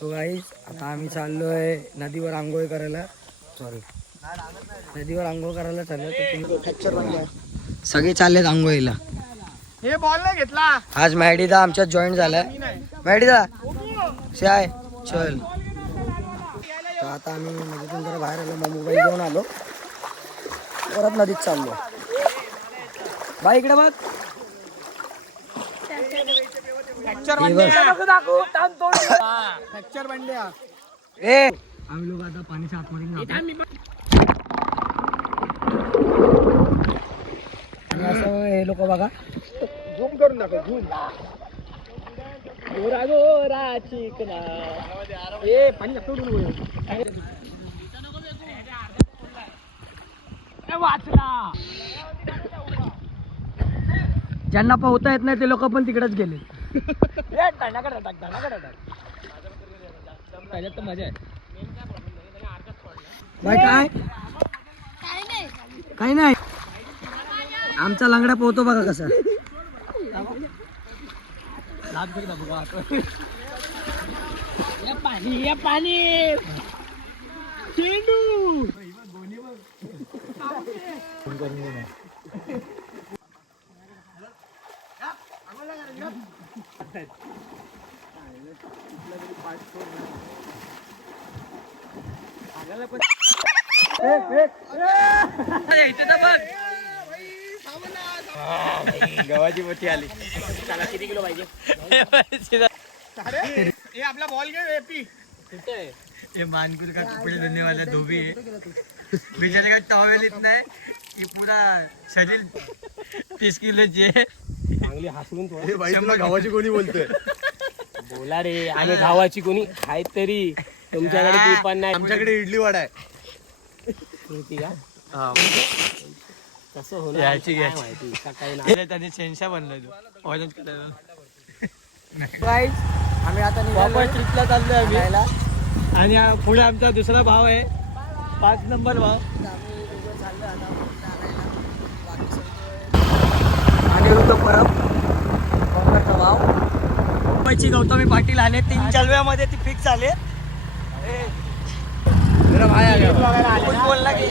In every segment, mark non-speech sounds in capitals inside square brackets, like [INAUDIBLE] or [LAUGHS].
तो गाईस आता आम्ही चाललोय नदीवर आंघोळ करायला. सॉरी नदीवर आंघोळ करायला चाललोय तर तुम्ही सगळे चाललेत आंघोळीला. हे बॉल नाही घेतला. आज मॅडीदा आमच्यात जॉईन झालाय. मॅडीदा शाय चल. तर आता आम्ही नदीतून जरा बाहेर आलो मग मोबाईल घेऊन आलो. परत नदीत चाललो. बाई इकडे बघ. फ्रॅक्चर हे बघ. फ्रॅक्चर बंड्या. ए. आम्ही लोक आता पाण्याच्या आतमध्ये असं हे लोक बघा. झूम करून दाखव झूम. गोरा गोरा चिकना ए पाणी. ए, वाचला. ज्यांना पोहता येत नाही ते लोक पण तिकडेच गेले. [LAUGHS] ए, टाक टाळण्याकडे टाक त्याच्यात तर मजा आहे बाय काय? काही नाही. आमचा लंगडा पोहतो बघा कसा. या पाणी या पाणी. चेंडू. [LAUGHS] गव्हाची मोठी आली त्याला किती किलो पाहिजे हे आपला बॉल घे हे का कपडे धुनेवाला धोबी आहे बिचारे का टॉवेल येत नाही ही। पुरा शरीर तीस किलोची आहे चांगली हसवून हे बाई तुला गव्हाची कोणी बोलतोय? बोला रे आम्ही गावाची कोणी आहेत तरी. तुमच्याकडे ती पण नाही. आमच्याकडे इडली वडा आहे. का? हा. कसं होणार? याची काय याची. माहिती? सकाळी ना त्याने शेनशा बनलाय तो. ऑरेंज कलर आम्ही आता वापस ट्रिपला चाललोय आम्ही. आणि हा पुढे आमचा दुसरा भाव आहे. पाच नंबर भाव. परब काँग्रेसचा भाव मुंबईची गौतमी पाटील आले. तीन जलव्यामध्ये ती फिक्स झाले. तेरा भाई आ गया कुछ बोलना की.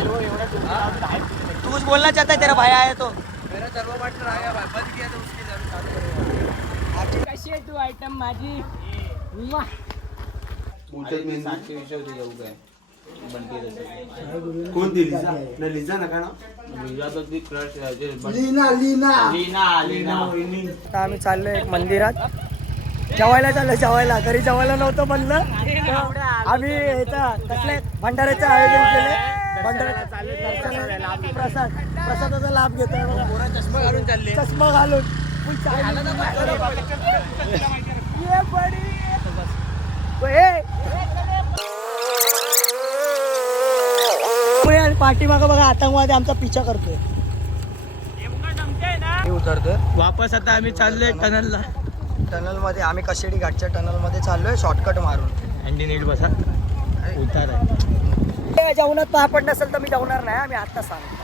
तू कुछ बोलना चाहता है तेरा भाई आया तो मेरा सर्व पार्टनर आया भाई बंद किया तो उसकी जरूर कशी आहे तू आयटम माझी? मुआ. कोणती लिझा नाही लिझा नका ना आता आम्ही चाललोय एक मंदिरात. जेवायला चाललोय जेवायला. घरी जेवायला नव्हतं म्हणलं. आम्ही कसले भंडाऱ्याचं आयोजन केलं भंडारा प्रसाद. प्रसादाचा लाभ घेतोय बघा. चष्मा घालून. चालले चालली. ये बडी. ए. पुढे आणि पाठीमागं बघा आतंकवादी आमचा पिछा करतोय. हे उतरतोय. वापस आता आम्ही चाललोय टनलला. टनलमध्ये आम्ही कशेडी घाटच्या टनलमध्ये चाललोय शॉर्टकट मारून. अँडी नीट बसा. उतार. जेवणात पापड नसेल तर मी जेवणार नाही आम्ही आता सांग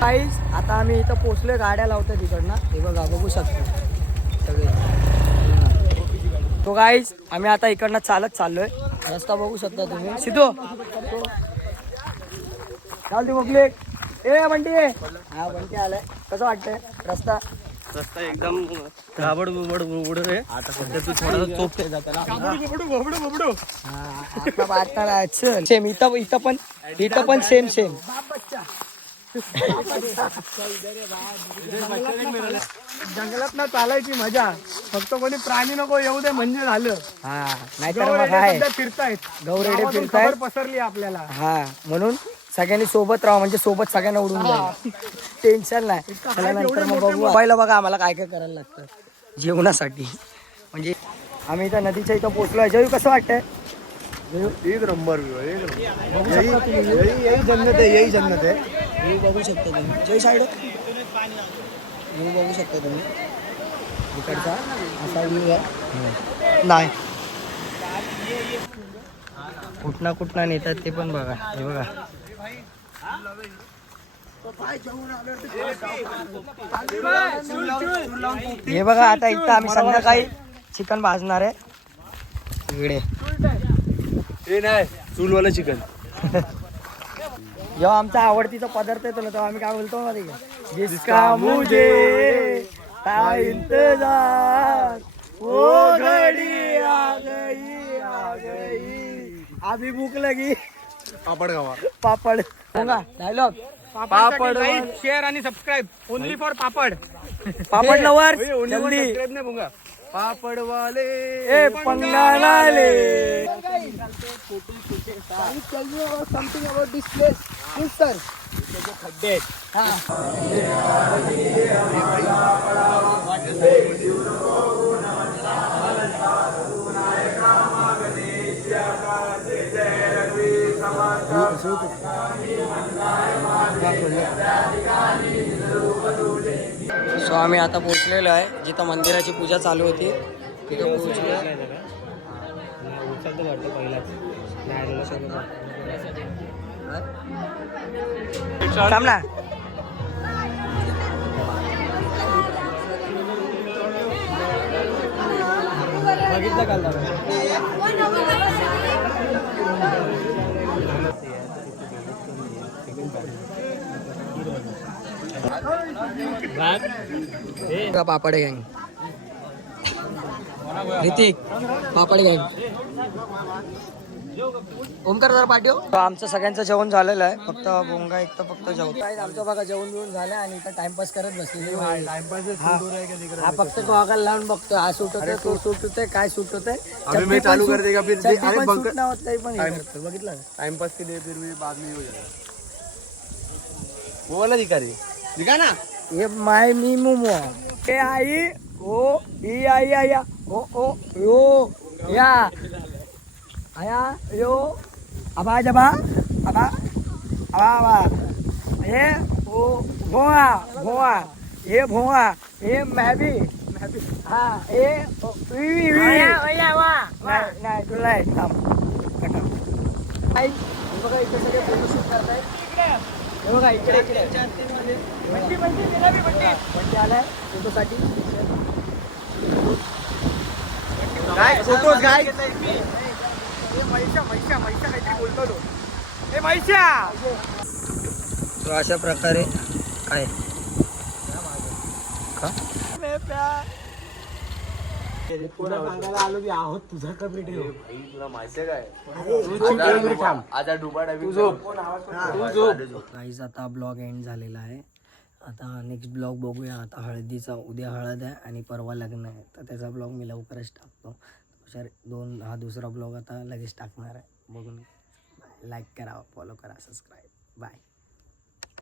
काहीच आता आम्ही इथं पोचलोय गाड्या लावतोय तिकडनं. हे बघा बघू शकतो. सगळे. तो गाईज आम्ही आता इकडनं चालत चाललोय. रस्ता बघू शकता तुम्ही. सिद्धू. चालते बघले ए बंटी. हा बंटी आलाय. कसं वाटतंय? रस्ता? रस्ता एकदम घाबड आता सध्या तू सेम इथं इथं पण इथं पण सेम सेम जंगलात ना चालायची मजा. फक्त कोणी प्राणी नको येऊ दे म्हणजे झालं. हा नाहीतर मग काय फिरतायत. गौरेडे फिरतायत. पसरली आपल्याला. हा म्हणून सगळ्यांनी सोबत राहा म्हणजे सोबत सगळ्यांना उडून जाईल. टेन्शन नाही. त्याला नंतर मग बघू मोबाईलला बघा आम्हाला काय काय करायला लागतं. जेवणासाठी. म्हणजे आम्ही इथं नदीच्या इथं पोहोचलोय जयू कसं वाटतंय? एक नंबर आहे. यही जन्नत आहे यही जन्नत आहे. व्ह्यू बघू शकता तुम्ही. जय साईड व्ह्यू बघू शकता तुम्ही. इकडचा असा व्ह्यू आहे. नाही. कुठना कुठना नेतात ते पण बघा. हे बघा. हे बघा आता इथं आम्ही संध्याकाळी चिकन भाजणार आहे. इकडे. हे नाही चूलवाला चिकन. जेव्हा आमचा आवडतीचा पदार्थ येतो ना तेव्हा आम्ही काय बोलतो माहिती का? जिसका मुझे था इंतजार वो घडी आ गई आ गई. अभी भूक लगी. पापड गावा पापड. सांगा डायलॉग पापड शेअर आणि subscribe only for papad. Papad lover [LAUGHS] जल्दी नाही भुंगा पापड वाले ए पंगाले something about this place sir खड्डे सो आम्ही आता पोहोचलेलो आहे जिथं मंदिराची पूजा चालू होती. तिथं पोहोचलो. थांब ना. बघितलं का का पापड गँग ऋतिक पापड गँग ओमकार जरा पाठव आमचं सगळ्यांचं जेवण झालेलं आहे. फक्त बोंगा एक तर फक्त जेवण. आमचं बघा जेवण बिवून झालं आणि इथं टाइमपास करत बसलेली हा फक्त गॉगल लावून बघतो. हा सूट होतोय तो सूट होतोय काय सूट होतोय चालू कर देगा फिर? करतो. बघितलं? का? टाइम पास के लिए फिर भी बाद में हो जाएगा। वो वाला दिखा रही दिखा ना। ये माय मी मोमो। ए आई ओ ई आई आया ओ ओ यो या। आया यो। अबा जबा अबा अबा अबा ये ओ भोंगा भोंगा ये भोंगा ये मैं भी मैं भी हाँ ये वी वी। वी नाही नाही तुला थांब आई बघा इकडे सगळे फोटोशूट करतायत हे बघा इकडे इकडे. बंटी बंटी तिला बी बंटी. बंटी आलाय फोटोसाठी. काय? फोटोज काय? मैशा मैशा मैशा काहीतरी बोलतो तो. ए मैशा तो अशा प्रकारे काय का? तुला काय? आता गाईज आता ब्लॉग एंड झालेला आहे. आता नेक्स्ट ब्लॉग बघूया. आता हळदीचा उद्या हळद आहे आणि परवा लग्न आहे. तर त्याचा ब्लॉग मी लवकरच टाकतो. हुशार दोन हा दुसरा ब्लॉग आता लगेच टाकणार आहे. बघून लाईक करा फॉलो करा सबस्क्राईब बाय